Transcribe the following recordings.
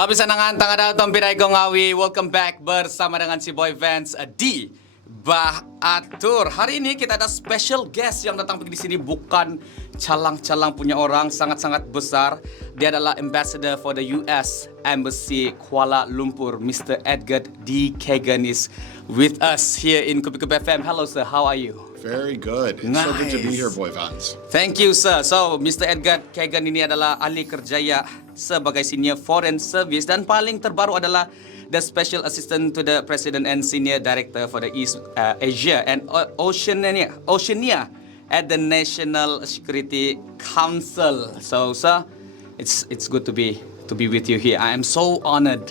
Kabisa na nga ang tanga daw itong Pinay Kong Awi. Welcome back bersama dengan si Boy Vance di Baatur. Hari ini kita ada special guest yang datang pergi di sini bukan calang-calang punya orang, sangat-sangat besar. Dia adalah ambassador for the US Embassy Kuala Lumpur. Mr. Edgar D. Kagan is with us here in Kupi Kupi FM. Hello sir, how are you? Very good. It's so good to be here, Boy Vance. Thank you, sir. So, Mr. Edgar Kagan ini adalah ahli kerjaya sebagai Senior Foreign Service dan paling terbaru adalah the Special Assistant to the President and Senior Director for the East Asia and Oceania at the National Security Council. So, sir, it's good to be with you here. I am so honored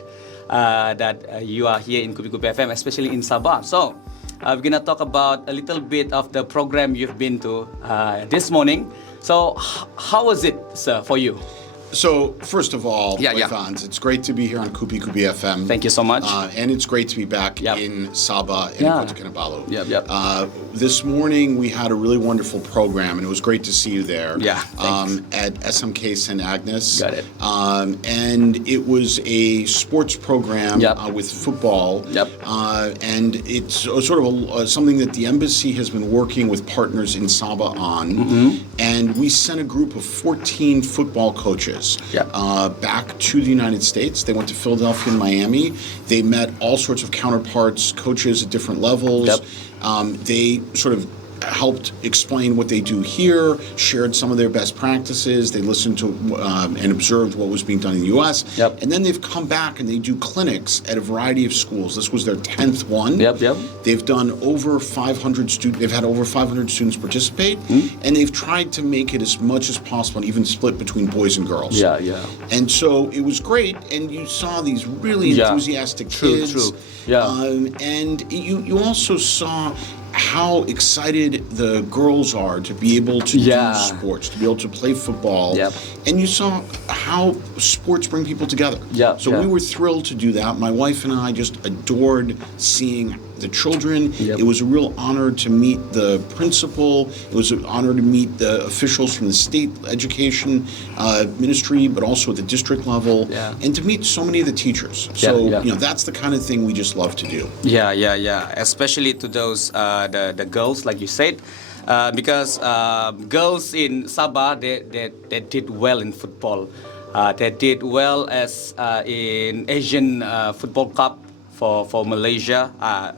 that you are here in Kupi Kupi FM, especially in Sabah. So, we're gonna talk about a little bit of the program you've been to this morning. So, how was it, sir, for you? So, first of all, Yeah. Vance, it's great to be here on Kupi Kupi FM. Thank you so much. And it's great to be back in Sabah and Yeah. Kota Kinabalu. Yep. This morning we had a really wonderful program, and it was great to see you there. Yeah, thanks. At SMK St. Agnes. Got it. And it was a sports program Yep. with football. Yep. And it's sort of something that the embassy has been working with partners in Sabah on. Mm-hmm. And we sent a group of 14 football coaches Yep. back to the United States. They went to Philadelphia and Miami. They met all sorts of counterparts, coaches at different levels. Yep. They sort of helped explain what they do here, shared some of their best practices. They listened to and observed what was being done in the U.S. Yep. And then they've come back and they do clinics at a variety of schools. This was their 10th one. Yep. They've done over 500 students. They've had over 500 students participate, and they've tried to make it as much as possible, and even split between boys and girls. Yeah. And so it was great, and you saw these really Yeah. enthusiastic True. kids. Yeah. And you also saw how excited the girls are to be able to Yeah. do sports, to be able to play football. Yep. And you saw how sports bring people together. Yeah, So yeah. we were thrilled to do that. My wife and I just adored seeing the children. Yep. It was a real honor to meet the principal. It was an honor to meet the officials from the state education ministry, but also at the district level, Yeah. and to meet so many of the teachers. So Yeah. that's the kind of thing we just love to do. Yeah. Especially to those the girls, like you said, because girls in Sabah they did well in football. They did well as in Asian Football Cup for Malaysia,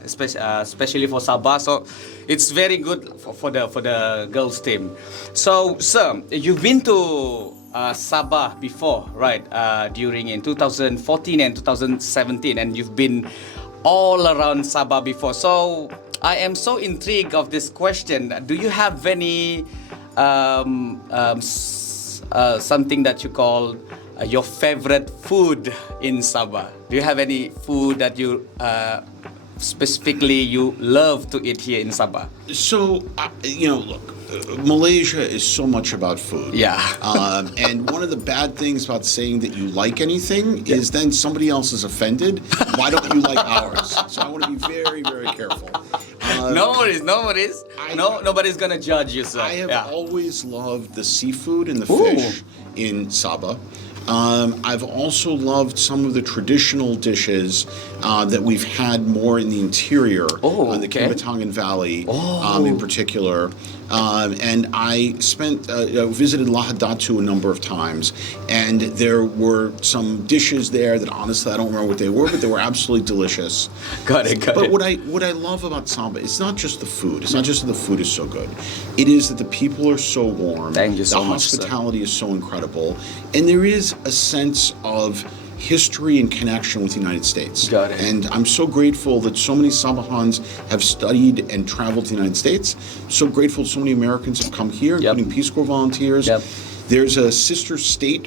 especially for Sabah. So it's very good for the girls team. So, sir, you've been to Sabah before, right? During in 2014 and 2017, and you've been all around Sabah before. So I am so intrigued of this question. Do you have any something that you call your favorite food in Sabah? Do you have any food that you specifically you love to eat here in Sabah? So, look, Malaysia is so much about food. Yeah. And one of the bad things about saying that you like anything is then somebody else is offended. Why don't you like ours? So I want to be very, very careful. No worries. Nobody's gonna judge you, sir. I have Yeah. always loved the seafood and the Ooh. fish in Sabah. I've also loved some of the traditional dishes that we've had more in the interior, Oh, in the okay. Kinabatangan Valley Oh. in particular. And I visited Lahadatu a number of times, and there were some dishes there that honestly I don't remember what they were, but they were absolutely delicious. Got it. But what I love about Sabah, it's not just the food. It's not just that the food is so good. It is that the people are so warm. Thank you so the much, sir. hospitality is so incredible, and there is a sense of history and connection with the United States. Got it. And I'm so grateful that so many Sabahans have studied and traveled to the United States. So grateful so many Americans have come here, Yep. including Peace Corps volunteers. Yep. There's a sister state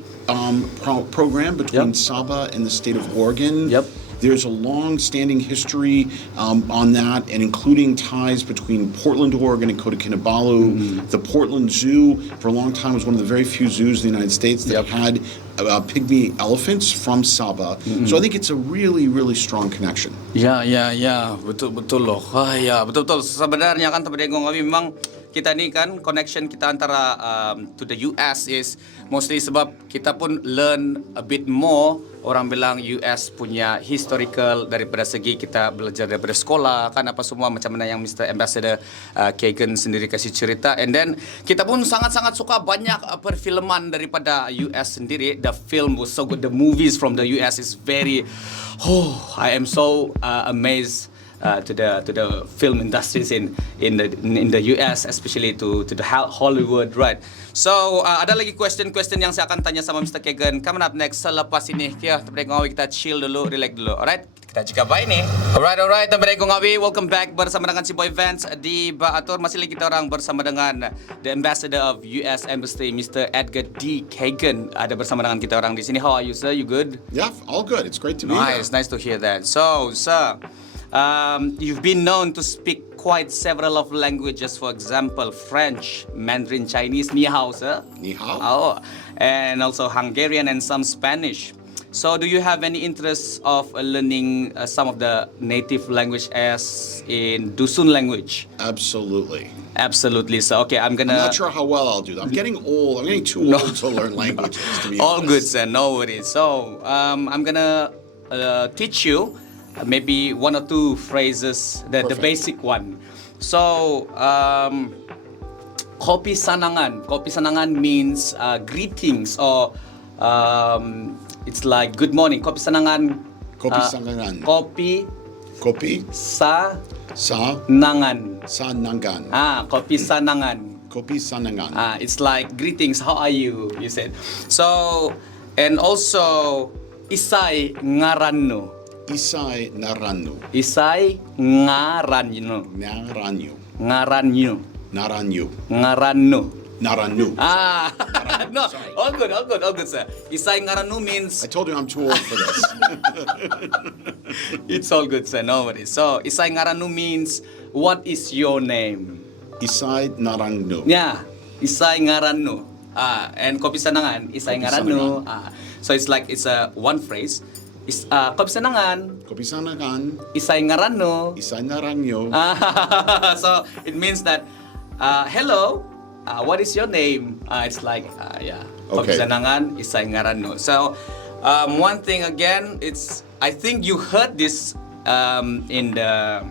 program between Yep. Sabah and the state of Oregon. Yep. There's a long-standing history on that, and including ties between Portland, Oregon, and Kota Kinabalu. The Portland Zoo, for a long time, was one of the very few zoos in the United States that Yep. had pygmy elephants from Sabah. So I think it's a really, really strong connection. Ya, betul loh. Ya, betul. Sebenarnya kan Tapadegong kami memang kita ni kan connection kita antara to the US is mostly sebab kita pun learn a bit more. Orang bilang US punya historical daripada segi kita belajar daripada sekolah kan apa semua macam mana yang Mr. Ambassador Kagan sendiri kasih cerita, and then kita pun sangat-sangat suka banyak perfilman daripada US sendiri. The film was so good, the movies from the US is very I am so amazed to the film industries in the US, especially to the Hollywood, right? So ada lagi question yang saya akan tanya sama Mr. Kagan. Coming up next selepas ini, kita chill dulu, relax dulu, alright? Kita juga baik nih. Alright, teman-teman ngawi, welcome back bersama dengan si Boy Vance di Baatur. Masih lagi kita orang bersama dengan the Ambassador of US Embassy, Mr. Edgar D. Kagan. Ada bersama dengan kita orang di sini. How are you, sir? You good? Yeah, all good. It's great to be here. Nice to hear that. So, sir, you've been known to speak quite several of languages, for example, French, Mandarin Chinese, ni hao, sir. Ni hao. Oh, and also Hungarian and some Spanish. So, do you have any interest of learning some of the native language as in Dusun language? Absolutely. Absolutely. So, okay, I'm I'm not sure how well I'll do that. I'm getting old. I'm getting too old to learn languages, to be All honest. good, sir. No worries. So, I'm gonna teach you maybe one or two phrases, the Perfect. basic one. So, kopi sanangan. Kopi sanangan means greetings, or it's like good morning. Kopi sanangan. Kopi sanangan. Kopi Kopi sanangan. sa nangan. Kopi sanangan. Kopi sanangan. It's like greetings. How are you? You said. So, and also isay ngaranno. Isay narannu. Isay ngaranno. Naranyu. Ngaranno. Naranyu. Ngaranno. Naranyu. No, all good, sir. Isay ngaranno means I told you I'm too old for this. it's all good, sir. No worries. So, isay ngaranno means what is your name? Isay narannu. Yeah, isay ngaranno. And kopi sanangan, isay Kopi ngaranno. So it's like it's a one phrase. Kopi sanangan, Kopi sanangan. isay ngaranno. Isay naranyo. So it means that hello, what is your name? It's like kopi Okay. sanangan, isay ngaranno. So one thing again, it's I think you heard this in the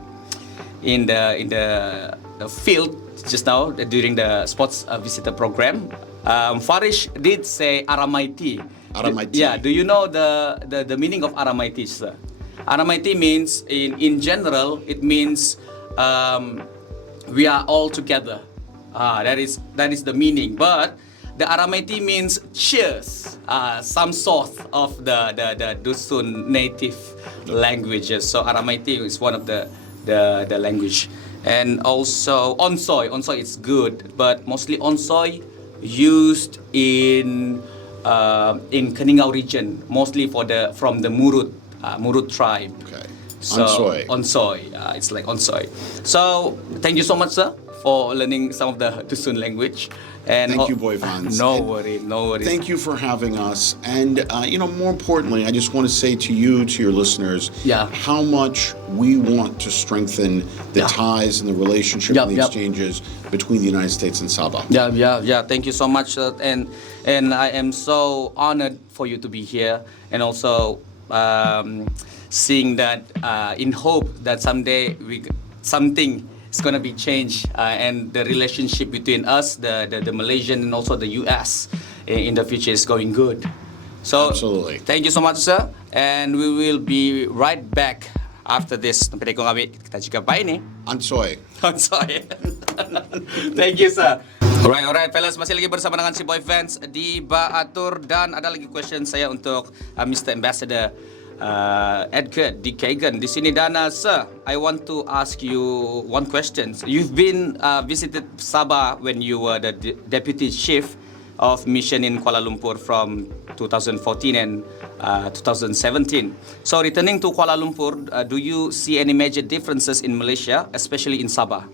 field just now during the sports visitor program. Farish did say Aramaiti. Aramaiti. Yeah, do you know the meaning of Aramaiti, sir? Aramaiti means, in general, it means we are all together. That is the meaning. But the Aramaiti means cheers, some sort of the Dusun native languages. So Aramaiti is one of the language. And also onsoy. Onsoy is good, but mostly onsoy used in Keningau region, mostly from the Murut tribe. Okay. So, Onsoy. Onsoy. It's like onsoy. So thank you so much, sir, for learning some of the Dusun language. And Thank you, Boy Vance. No And worries. Thank you for having us. And, more importantly, I just want to say to you, to your listeners, Yeah. how much we want to strengthen the Yeah. ties and the relationship Yep, and the yep. exchanges between the United States and Sabah. Yeah. Thank you so much, and I am so honored for you to be here, and also seeing that in hope that someday something is gonna be changed, and the relationship between us, the Malaysian and also the US in the future is going good. So Absolutely. thank you so much, sir, and we will be right back after this. Sampai kong kami kita juga bye nih. Ansoy. I'm sorry. Thank you, sir. Alright, fellas. Masih lagi bersama dengan si Boy Vance di Baatur. Dan ada lagi question saya untuk Mr. Ambassador Edgar D. Kagan di sini. Dan, sir, I want to ask you one question. You've been visited Sabah when you were the Deputy Chief of Mission in Kuala Lumpur from 2014 and 2017. So, returning to Kuala Lumpur, do you see any major differences in Malaysia, especially in Sabah?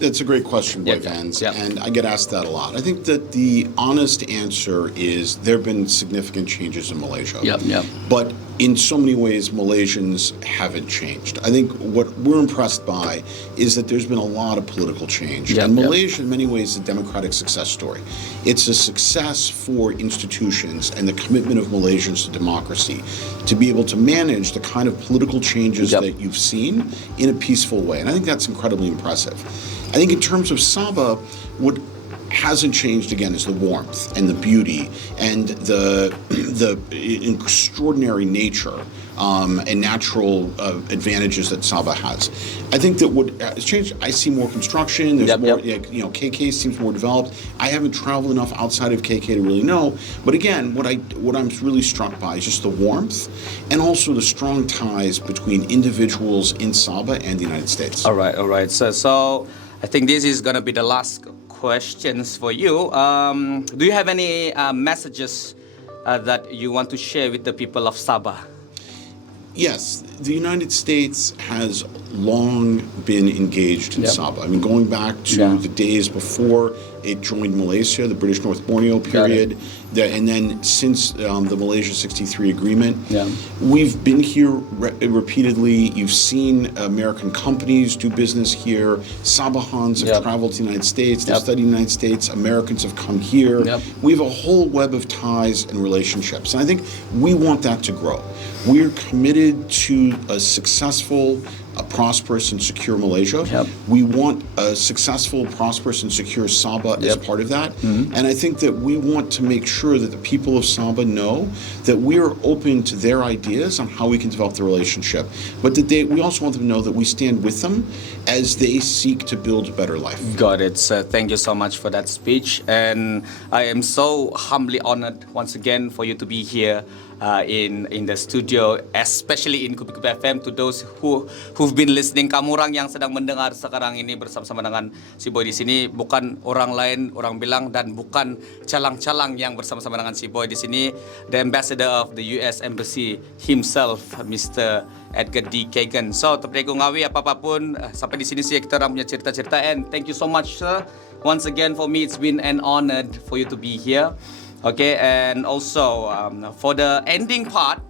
That's a great question, Boy Yep, Vance, yep. and I get asked that a lot. I think that the honest answer is there have been significant changes in Malaysia. Yep. But in so many ways, Malaysians haven't changed. I think what we're impressed by is that there's been a lot of political change. Yep, and yep. Malaysia, in many ways, is a democratic success story. It's a success for institutions and the commitment of Malaysians to democracy to be able to manage the kind of political changes Yep. that you've seen in a peaceful way. And I think that's incredibly impressive. I think in terms of Sabah, what hasn't changed again is the warmth and the beauty and the extraordinary nature and natural advantages that Sabah has. I think that what has changed, I see more construction. There's Yep, more, yep. KK seems more developed. I haven't traveled enough outside of KK to really know. But again, what I'm really struck by is just the warmth and also the strong ties between individuals in Sabah and the United States. All right. So I think this is gonna be the last questions for you. Do you have any messages that you want to share with the people of Sabah? Yes, the United States has long been engaged in Yep. Sabah. I mean, going back to Yeah. the days before it joined Malaysia, the British North Borneo period, and then since the Malaysia 63 agreement, Yeah. we've been here repeatedly. You've seen American companies do business here. Sabahans have Yep. traveled to the United States. They've Yep. studied in the United States. Americans have come here. Yep. We have a whole web of ties and relationships. And I think we want that to grow. We're committed to a successful, a prosperous and secure Malaysia. Yep. We want a successful, prosperous and secure Sabah as Yep. part of that. And I think that we want to make sure that the people of Sabah know that we are open to their ideas on how we can develop the relationship. But that we also want them to know that we stand with them as they seek to build a better life. Got it. So thank you so much for that speech, and I am so humbly honored once again for you to be here in the studio, especially in Kupi-Kupi FM. To those who've been listening, kamu orang yang sedang mendengar sekarang ini bersama-sama dengan si Boy di sini bukan orang lain, orang bilang, dan bukan calang-calang yang bersama-sama dengan si Boy di sini. The ambassador of the US Embassy himself, Mr. Edgar D. Kagan. So, terperiku ngawi apa-apapun, sampai di sini sih kita orang punya cerita-cerita. And thank you so much, sir. Once again, for me, it's been an honor for you to be here. Okay, and also for the ending part,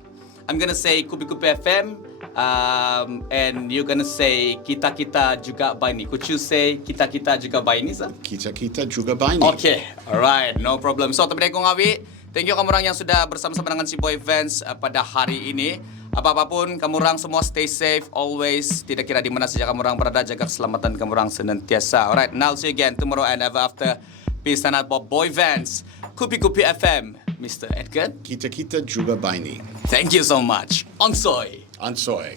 I'm gonna say Kupi-Kupi FM, and you're gonna say kita-kita juga baini. Could you say kita-kita juga baini, sir? Kita-kita juga baini. Okay, alright, no problem. So, terperiku ngawi, thank you kamu orang yang sudah bersama-sama dengan si Boy Fans pada hari ini. Apa-apapun, kamu orang semua stay safe always. Tidak kira di mana saja kamu orang berada, jaga keselamatan kamu orang senantiasa. Alright, now see you again tomorrow and ever after. Peace and out, Boy Vans. Kupi-Kupi FM, Mr. Edgar. Kita-kita juga baini. Thank you so much. Onsoy. Ansoy.